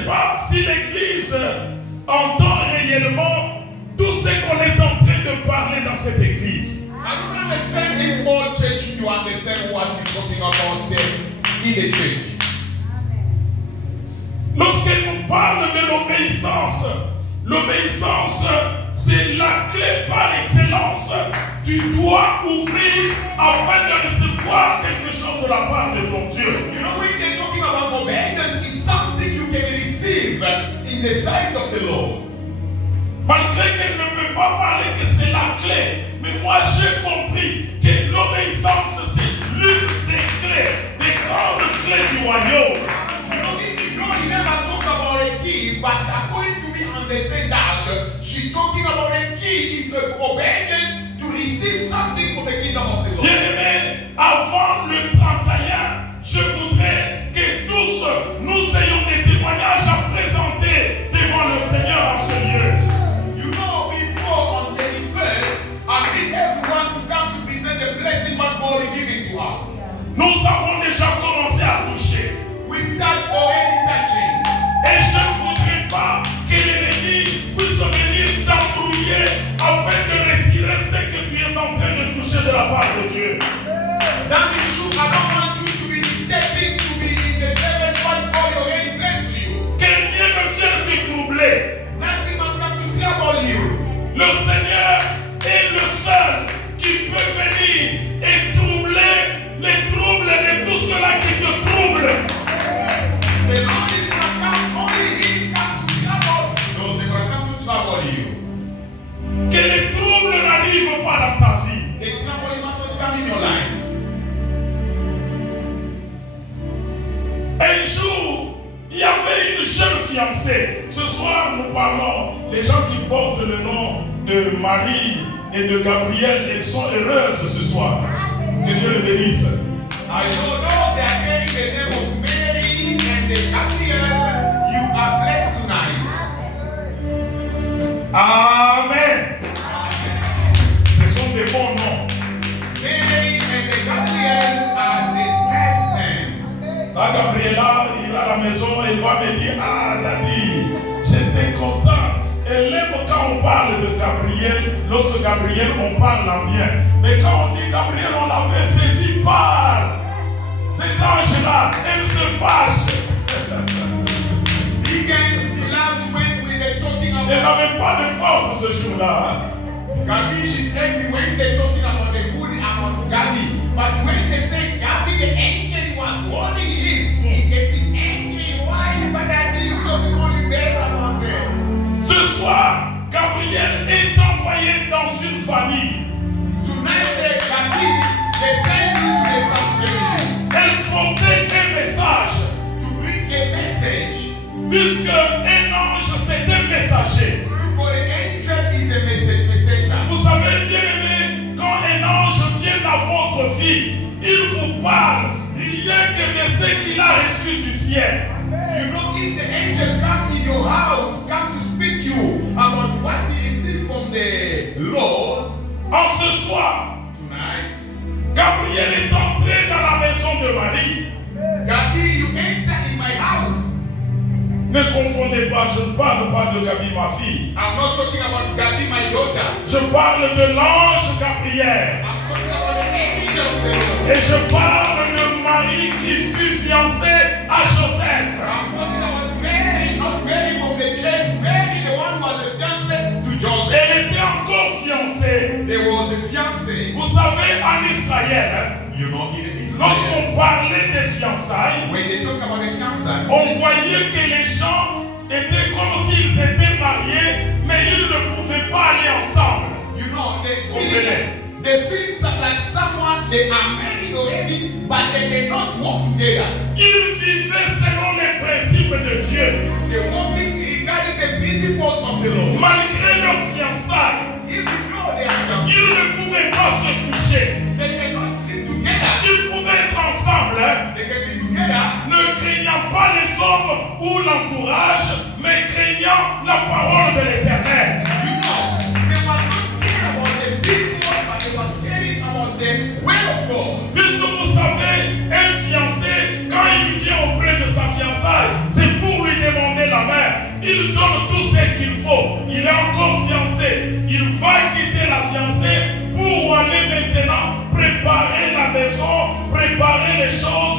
sais pas si l'Église entend réellement tout ce qu'on est en train de parler dans cette Église. I don't understand if all church you understand what we're talking about there in the church. Lorsqu'elle nous parle de l'obéissance, l'obéissance, c'est la clé par excellence. Tu dois ouvrir afin de recevoir quelque chose de la part de ton Dieu. You know, when they're talking about obedience, it's something you can receive in the sight of the Lord. Malgré qu'elle ne peut pas parler que c'est la clé, mais moi j'ai compris que l'obéissance c'est l'une des clés, des grandes clés du royaume. He never talk about a key, but according to me, understand that she talking about a key is the obedience to receive something from the kingdom of the Lord. Bien-aimés, avant le 31, je voudrais que tous nous ayons des témoignages à présenter devant le Seigneur en ce lieu. You know, before on 31st, I need everyone to come to present the blessing what God is giving to us. Nous avons déjà commencé à toucher. We start already touching. Et je ne voudrais pas que l'ennemi puisse venir t'embrouiller afin de retirer ce que tu es en train de toucher de la part de Dieu. That is true. I don't want you to be mistaken to be in the seven what God already blessed to you. Que rien ne vienne te troubler. Nothing must come to trouble you. Le Seigneur est le seul qui peut venir et troubler les troubles de tout cela qui te trouble. The Lord is going to come, only He come to trouble those that are going to come to trouble you. Que les troubles n'arrivent pas dans ta vie. The trouble must not come in your life. Un jour, il y avait une jeune fiancée. Ce soir, nous parlons, les gens qui portent le nom de Marie et de Gabriel, elles sont heureuses ce soir. Que Dieu les bénisse. I don't know they are carrying the name of Mary and the Gabriel. You are blessed tonight. Amen. Ce sont des bons noms. Mary and the Gabriel are the best names. La Gabriela, il est à la maison, elle va me dire, ah, Daddy, j'étais content. Elle aime quand on parle de Gabriel. Lorsque Gabriel, on parle en bien. Mais quand on dit Gabriel, on l'avait saisi par cet ange-là. Elle se fâche. You guys, last week we were talking Elle about n'avait pas de force ce jour-là. Gabi. She's angry when they're talking about the good about Gabi. But when they say Gabi, the angel was warning him. He getting angry. Why? But I did you talking only better about them. Ce soir, Gabriel est envoyé dans une famille. Tonight, Gabi, they send you to the family Elle portait un message. to bring a message. Puisque un ange, c'est un messager. Because the angel is a messenger. Vous savez bien aimé, quand un ange vient dans votre vie, il vous parle rien que de ce qu'il a reçu du ciel. You know, if the angel come in your house, come to speak you about what he received from the Lord, En ce soir, tonight, Gabriel est entré dans la maison de Marie. Gabi, you enter in my house. Ne confondez pas, je ne parle pas de Gabi, ma fille. I'm not talking about Gabi, my daughter. Je parle de l'ange Gabriel. I'm talking about the angel of the Lord. Et je parle de Marie qui fut fiancée à Joseph. I'm talking about Mary, not Mary from the church. Mary, the one who was a fiancée to Joseph. Elle était encore fiancée. There was a fiancée. Vous savez, en Israël, You know, in Israel, lorsqu'on parlait des fiançailles, when they talk about a fiancée, on voyait que les gens étaient comme s'ils étaient mariés, mais ils ne pouvaient pas aller ensemble. you know, the feelings are like someone, they are married already, but they cannot walk together. Ils vivaient selon les principes de Dieu. They're walking regarding the principles of the Lord. Malgré leur fiançailles, If you know they are fiancés, ils ne pouvaient pas se toucher. they cannot sleep together. Ils pouvaient être ensemble, hein, They can be together, ne craignant pas les hommes ou l'entourage, mais craignant la parole de l'Éternel. you know. They were not scared about the people, but they were scared about the will of God. Puisque vous savez, un fiancé, quand il vient auprès de sa fiançaille, c'est pour lui demander la choses